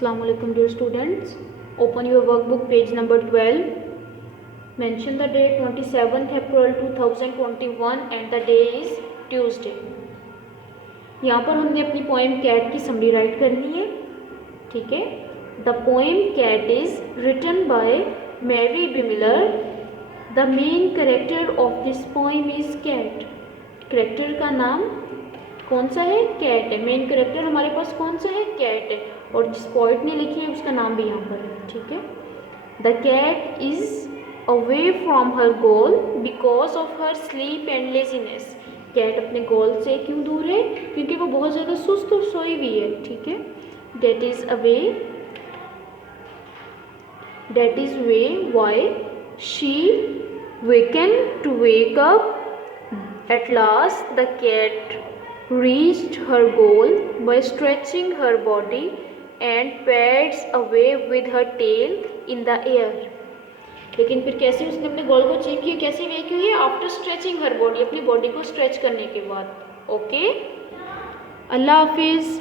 Assalamu alaikum dear students. Open your workbook page number 12. Mention the date 27th April 2021 and the day is Tuesday. यहाँ पर हमने अपनी poem cat की summary write करनी है. ठीक है. The poem cat is written by Mary Bimiller. The main character of this poem is cat. Character का नाम कौन सा है? कैट है. मेन कैरेक्टर हमारे पास कौन सा है? कैट है. और जिस पोइट ने लिखी है उसका नाम भी यहाँ पर है. ठीक है. The cat is away from her goal because of her sleep and laziness. Cat अपने गोल से क्यों दूर है? क्योंकि वो बहुत ज़्यादा सुस्त और सोई हुई है. ठीक है. That is away, that is way why she waken to wake up. At last, the cat reached her goal by stretching her body and pads away with her tail in the air. लेकिन फिर कैसे उसने अपने गोल को achieve किया? कैसे वेक हुई है? आफ्टर स्ट्रेचिंग हर बॉडी, अपनी बॉडी को स्ट्रेच करने के बाद. ओके, अल्लाह हाफिज़.